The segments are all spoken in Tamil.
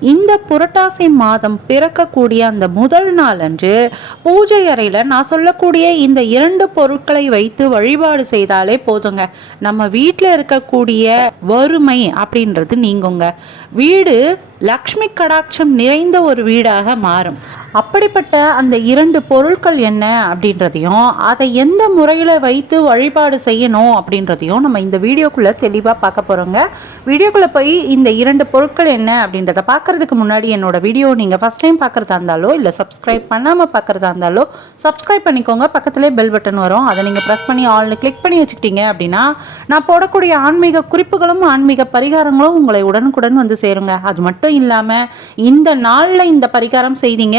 இந்த புரட்டாசி மாதம் பிறக்கக்கூடிய அந்த முதல் நாள் அன்று பூஜை அறையில் நான் சொல்லக்கூடிய இந்த இரண்டு பொருட்களை வைத்து வழிபாடு செய்தாலே போதுங்க. நம்ம வீட்டில் இருக்கக்கூடிய வறுமை அப்படின்றது நீங்குங்க. வீடு லக்ஷ்மி கடாட்சம் நிறைந்த ஒரு வீடாக மாறும். அப்படிப்பட்ட அந்த இரண்டு பொருட்கள் என்ன அப்படின்றதையும் அதை எந்த முறையில் வைத்து வழிபாடு செய்யணும் அப்படின்றதையும் நம்ம இந்த வீடியோக்குள்ளே தெளிவாக பார்க்க போகிறோங்க வீடியோக்குள்ளே போய் இந்த இரண்டு பொருட்கள் என்ன அப்படின்றத பார்க்கறதுக்கு முன்னாடி என்னோட வீடியோ நீங்கள் ஃபஸ்ட் டைம் பார்க்குறதா இருந்தாலோ இல்லை சப்ஸ்கிரைப் பண்ணாமல் பார்க்குறதா இருந்தாலோ சப்ஸ்கிரைப் பண்ணிக்கோங்க. பக்கத்துலேயே பெல் பட்டன் வரும். அதை நீங்கள் ப்ரெஸ் பண்ணி ஆல்னு கிளிக் பண்ணி வச்சுக்கிட்டீங்க அப்படின்னா நான் போடக்கூடிய ஆன்மீக குறிப்புகளும் ஆன்மீக பரிகாரங்களும் உங்களை உடனுக்குடன் வந்து சேருங்க. அது மட்டும் இல்லாமல் இந்த நாளில் இந்த பரிகாரம் செய்தீங்க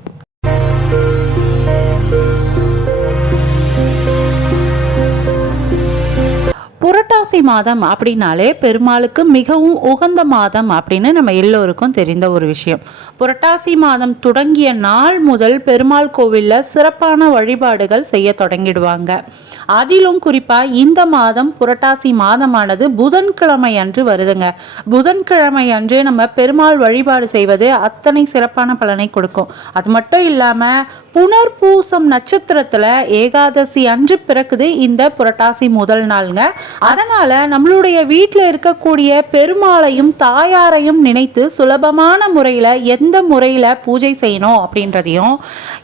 புரட்டாசி மாதம் அப்படின்னாலே பெருமாளுக்கு மிகவும் உகந்த மாதம் அப்படின்னு நம்ம எல்லோருக்கும் தெரிந்த ஒரு விஷயம். புரட்டாசி மாதம் தொடங்கிய நாள் முதல் பெருமாள் கோவிலில் சிறப்பான வழிபாடுகள் செய்ய தொடங்கிடுவாங்க. அதிலும் குறிப்பாக இந்த மாதம் புரட்டாசி மாதமானது புதன்கிழமை அன்று வருதுங்க. புதன்கிழமை அன்று நம்ம பெருமாள் வழிபாடு செய்வது அத்தனை சிறப்பான பலனை கொடுக்கும். அது மட்டும் இல்லாமல் புனர்பூசம் நட்சத்திரத்தில் ஏகாதசி அன்று பிறக்குது இந்த புரட்டாசி முதல் நாளுங்க. அதனால் நம்மளுடைய வீட்டில் இருக்கக்கூடிய பெருமாளையும் தாயாரையும் நினைத்து சுலபமான முறையில் எந்த முறையில் பூஜை செய்யணும் அப்படின்றதையும்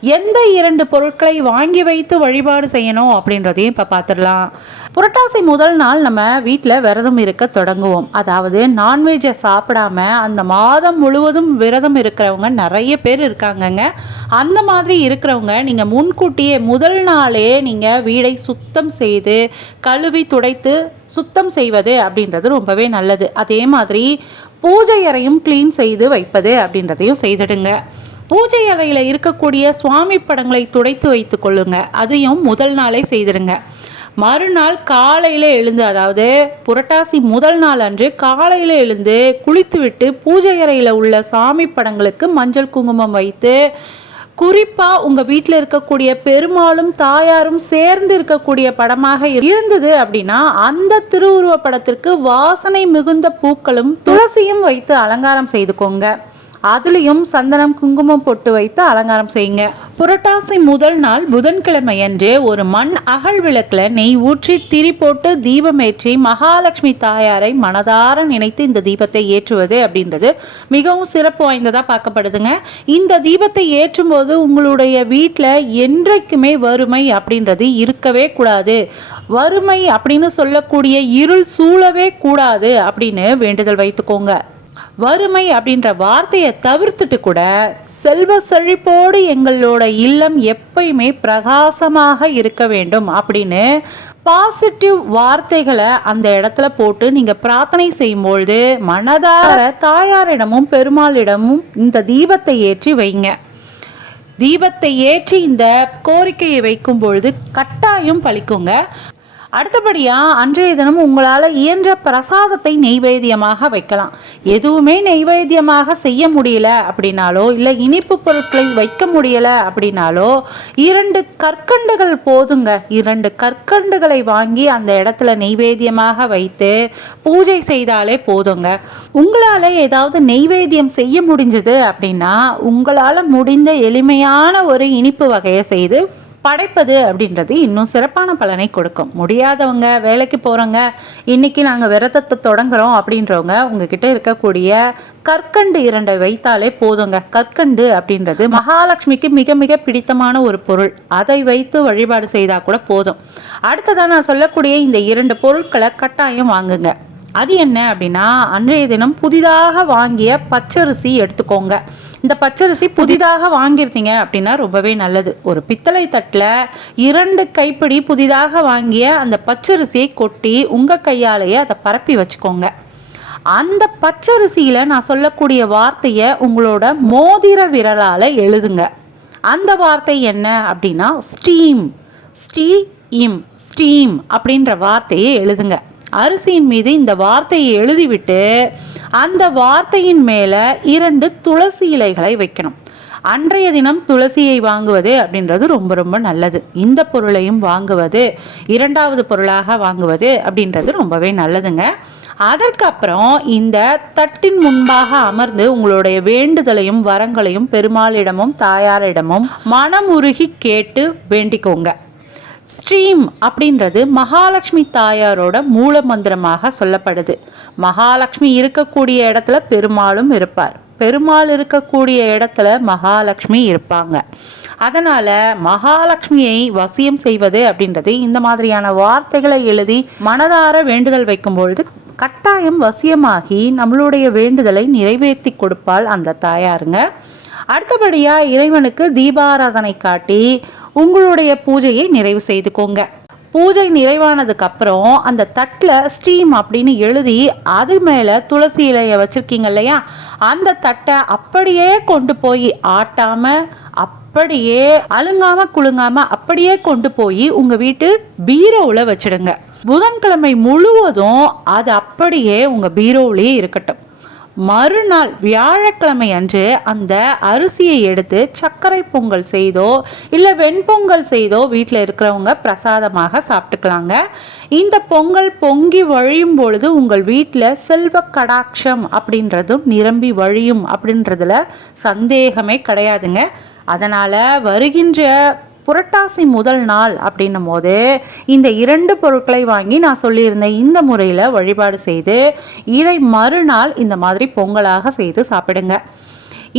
எந்த இரண்டு பொருட்களை வாங்கி வைத்து வழிபாடு செய்யணும் அப்படின்றதையும் இப்போ பார்த்துடலாம் புரட்டாசி முதல் நாள் நம்ம வீட்டில் விரதம் இருக்க தொடங்குவோம். அதாவது நான்வெஜ்ஜை சாப்பிடாம அந்த மாதம் முழுவதும் விரதம் இருக்கிறவங்க நிறைய பேர் இருக்காங்கங்க. அந்த மாதிரி இருக்கிறவங்க நீங்கள் முன்கூட்டியே முதல் நாளே நீங்கள் வீடை சுத்தம் செய்து கழுவி துடைத்து சுத்தம் செய்வது அப்படின்றது ரொம்பவே நல்லது. அதே மாதிரி பூஜை அறையும் க்ளீன் செய்து வைப்பது அப்படின்றதையும் செய்திடுங்க. பூஜை அறையில் இருக்கக்கூடிய சுவாமி படங்களை துடைத்து வைத்து கொள்ளுங்க. அதையும் முதல் நாளே செய்திடுங்க. மறுநாள் காலையில் எழுந்து அதாவது புரட்டாசி முதல் நாள் அன்று காலையில் எழுந்து குளித்துவிட்டு பூஜை அறையில் உள்ள சாமி படங்களுக்கு மஞ்சள் குங்குமம் வைத்து குறிப்பாக உங்கள் வீட்டில் இருக்கக்கூடிய பெருமாளும் தாயாரும் சேர்ந்து இருக்கக்கூடிய படமாக இருந்தது அப்படின்னா அந்த திருவுருவ படத்திற்கு வாசனை மிகுந்த பூக்களும் துளசியும் வைத்து அலங்காரம் செய்துக்கோங்க. அதுலேயும் சந்தனம் குங்குமம் போட்டு வைத்து அலங்காரம் செய்யுங்க. புரட்டாசி முதல் நாள் புதன்கிழமை அன்று ஒரு மண் அகல் விளக்கில் நெய் ஊற்றி திரி போட்டு தீபமேற்றி மகாலட்சுமி தாயாரை மனதார நினைத்து இந்த தீபத்தை ஏற்றுவது அப்படின்றது மிகவும் சிறப்பு வாய்ந்ததாக பார்க்கப்படுதுங்க. இந்த தீபத்தை ஏற்றும் போது உங்களுடைய வீட்டில் என்றைக்குமே வறுமை அப்படின்றது இருக்கவே கூடாது. வறுமை அப்படின்னு சொல்லக்கூடிய இருள் சூழவே கூடாது அப்படின்னு வேண்டுதல் வைத்துக்கோங்க. வறுமை அப்படின்ற வார்த்தையை தவிர்த்துட்டு கூட செல்வ செழிப்போடு எங்களோட இல்லம் எப்பயுமே பிரகாசமாக இருக்க வேண்டும் அப்படின்னு பாசிட்டிவ் வார்த்தைகளை அந்த இடத்துல போட்டு நீங்கள் பிரார்த்தனை செய்யும்பொழுது மனதார தாயாரிடமும் பெருமாளிடமும் இந்த தீபத்தை ஏற்றி வைங்க. தீபத்தை ஏற்றி இந்த கோரிக்கையை வைக்கும் பொழுது கட்டாயம் பழிக்குங்க. அடுத்தபடியாக அன்றைய தினமும் உங்களால் இயன்ற பிரசாதத்தை நெய்வேத்தியமாக வைக்கலாம். எதுவுமே நெய்வேத்தியமாக செய்ய முடியல அப்படின்னாலோ இல்லை இனிப்பு பொருட்களை வைக்க முடியலை அப்படின்னாலோ இரண்டு கற்கண்டுகள் போதுங்க. இரண்டு கற்கண்டுகளை வாங்கி அந்த இடத்துல நெய்வேத்தியமாக வைத்து பூஜை செய்தாலே போதுங்க. உங்களால் ஏதாவது நெய்வேத்தியம் செய்ய முடிஞ்சது அப்படின்னா உங்களால் முடிந்த எளிமையான ஒரு இனிப்பு வகையை செய்து படைப்பது அப்படின்றது இன்னும் சிறப்பான பலனை கொடுக்கும். முடியாதவங்க வேலைக்கு போகிறவங்க இன்றைக்கி நாங்கள் விரதத்தை தொடங்குறோம் அப்படின்றவங்க உங்ககிட்ட இருக்கக்கூடிய கற்கண்டு இரண்டை வைத்தாலே போதுங்க. கற்கண்டு அப்படின்றது மகாலட்சுமிக்கு மிக மிக பிடித்தமான ஒரு பொருள். அதை வைத்து வழிபாடு செய்தால் கூட போதும். அடுத்ததாக நான் சொல்லக்கூடிய இந்த இரண்டு பொருட்களை கட்டாயம் வாங்குங்க. அது என்ன அப்படின்னா அன்றைய தினம் புதிதாக வாங்கிய பச்சரிசி எடுத்துக்கோங்க. இந்த பச்சரிசி புதிதாக வாங்கியிருந்தீங்க அப்படின்னா ரொம்பவே நல்லது. ஒரு பித்தளை தட்டில் இரண்டு கைப்பிடி புதிதாக வாங்கிய அந்த பச்சரிசியை கொட்டி உங்கள் கையாலேயே அதை பரப்பி வச்சுக்கோங்க. அந்த பச்சரிசியில் நான் சொல்லக்கூடிய வார்த்தையை உங்களோட மோதிர விரலால் எழுதுங்க. அந்த வார்த்தை என்ன அப்படின்னா ஸ்டீம். ஸ்டீ இம் ஸ்டீம் அப்படின்ற வார்த்தையை எழுதுங்க. அரிசியின் மீது இந்த வார்த்தையை எழுதிவிட்டு அந்த வார்த்தையின் மேலே இரண்டு துளசி இலைகளை வைக்கணும். அன்றைய தினம் துளசியை வாங்குவது அப்படின்றது ரொம்ப ரொம்ப நல்லது. இந்த பொருளையும் வாங்குவது இரண்டாவது பொருளாக வாங்குவது அப்படின்றது ரொம்பவே நல்லதுங்க. அதற்கப்புறம் இந்த தட்டின் முன்பாக அமர்ந்து உங்களுடைய வேண்டுதலையும் வரங்களையும் பெருமாளிடமும் தாயாரிடமும் மனமுருகி கேட்டு வேண்டிக்கோங்க. ஸ்ட்ரீம் அப்படின்றது மகாலட்சுமி தாயாரோட மூல மந்திரமாக சொல்லப்படுது. மகாலட்சுமி இருக்கக்கூடிய இடத்துல பெருமாளும் இருப்பார். பெருமாள் இருக்கக்கூடிய இடத்துல மகாலட்சுமி இருப்பாங்க. அதனால் மகாலட்சுமியை வசியம் செய்வது அப்படின்றது இந்த மாதிரியான வார்த்தைகளை எழுதி மனதார வேண்டுதல் வைக்கும் பொழுது கட்டாயம் வசியமாகி நம்மளுடைய வேண்டுதலை நிறைவேற்றி கொடுப்பாள் அந்த தாயாருங்க. அடுத்தபடியாக இறைவனுக்கு தீபாராதனை காட்டி உங்களுடைய பூஜையை நிறைவு செய்துக்கோங்க. பூஜை நிறைவானதுக்கு அப்புறம் அந்த தட்டில் ஸ்டீம் அப்படின்னு எழுதி அது மேலே துளசி இலையை வச்சுருக்கீங்க இல்லையா? அந்த தட்டை அப்படியே கொண்டு போய் ஆட்டாமல் அப்படியே அழுங்காம குழுங்காமல் அப்படியே கொண்டு போய் உங்கள் வீட்டு பீரோவில் வச்சிடுங்க. புதன்கிழமை முழுவதும் அது அப்படியே உங்கள் பீரோவிலேயே இருக்கட்டும். மறுநாள் வியாழக்கிழமை அன்று அந்த அரிசியை எடுத்து சர்க்கரை பொங்கல் செய்தோ இல்லை வெண்பொங்கல் செய்தோ வீட்டில் இருக்கிறவங்க பிரசாதமாக சாப்பிட்டுக்கலாங்க. இந்த பொங்கல் பொங்கி வழியும் பொழுது உங்கள் வீட்டில் செல்வ கடாட்சம் அப்படின்றதும் நிரம்பி வழியும் அப்படின்றதுல சந்தேகமே கிடையாதுங்க. அதனால் வருகின்ற புரட்டாசி முதல் நாள் அப்படின்னும் போது இந்த இரண்டு பொருட்களை வாங்கி நான் சொல்லியிருந்தேன். இந்த முறையில் வழிபாடு செய்து இதை மறுநாள் இந்த மாதிரி பொங்கலாக செய்து சாப்பிடுங்க.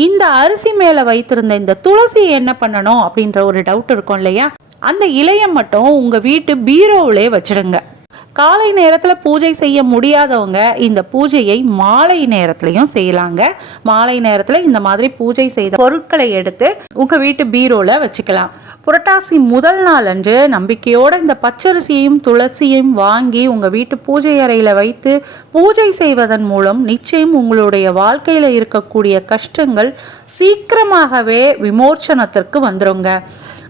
இந்த அரிசி மேலே வைத்திருந்த இந்த துளசி என்ன பண்ணணும் அப்படின்ற ஒரு டவுட் இருக்கும் இல்லையா? அந்த இலையை மட்டும் உங்கள் வீட்டு பீரோவிலே வச்சிடுங்க. காலை நேரத்தில் பூஜை செய்ய முடியாதவங்க இந்த பூஜையை மாலை நேரத்துலையும் செய்யலாங்க. மாலை நேரத்தில் இந்த மாதிரி பூஜை செய்த பொருட்களை எடுத்து உங்கள் வீட்டு பீரோவில் வச்சுக்கலாம். புரட்டாசி முதல் நாள் அன்று நம்பிக்கையோடு இந்த பச்சரிசியையும் துளசியையும் வாங்கி உங்கள் வீட்டு பூஜை அறையில் வைத்து பூஜை செய்வதன் மூலம் நிச்சயம் உங்களுடைய வாழ்க்கையில் இருக்கக்கூடிய கஷ்டங்கள் சீக்கிரமாகவே விமோச்சனத்திற்கு வந்துருங்க.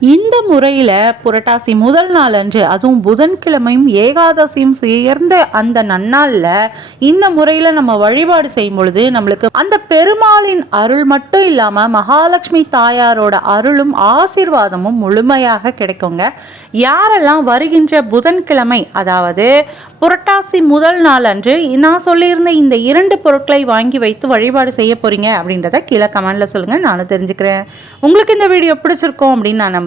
இந்த முறையில் புரட்டாசி முதல் நாள் அன்று அதுவும் புதன்கிழமையும் ஏகாதசியும் சேர்ந்த அந்த நன்னாளில் இந்த முறையில் நம்ம வழிபாடு செய்யும் பொழுது நம்மளுக்கு அந்த பெருமாளின் அருள் மட்டும் இல்லாமல் மகாலட்சுமி தாயாரோட அருளும் ஆசிர்வாதமும் முழுமையாக கிடைக்குங்க. யாரெல்லாம் வருகின்ற புதன்கிழமை அதாவது புரட்டாசி முதல் நாள் அன்று நான் சொல்லியிருந்த இந்த இரண்டு பொருட்களை வாங்கி வைத்து வழிபாடு செய்ய போகிறீங்க அப்படின்றத கீழே கமெண்டில் சொல்லுங்கள் நானும் தெரிஞ்சுக்கிறேன். உங்களுக்கு இந்த வீடியோ பிடிச்சிருக்கோம் அப்படின்னு நான்